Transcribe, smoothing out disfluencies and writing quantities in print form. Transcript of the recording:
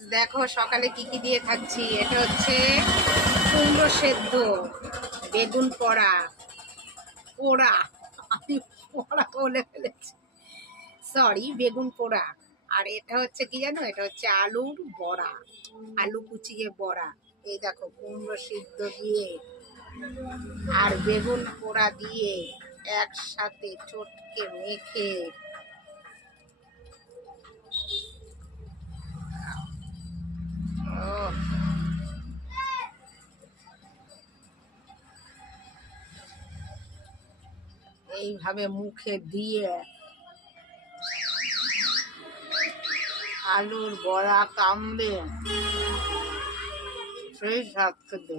দেখো সকালে কি কি দিয়ে খাচ্ছি। এটা হচ্ছে কুমড়ো সেদ্ধ, বেগুন পোড়া পোড়া আমি পোড়া বলে ফেলেছি, সরি, বেগুন পোড়া। আর এটা হচ্ছে কি জানো, এটা হচ্ছে আলুর বড়া, আলু কুচিয়ে বড়া। এই দেখো কুমড়ো সিদ্ধ দিয়ে আর বেগুন পোড়া দিয়ে একসাথে চটকে মেখে এইভাবে মুখে দিয়ে আলুর বড়া কামড়ে সেই স্বাদ খেতে।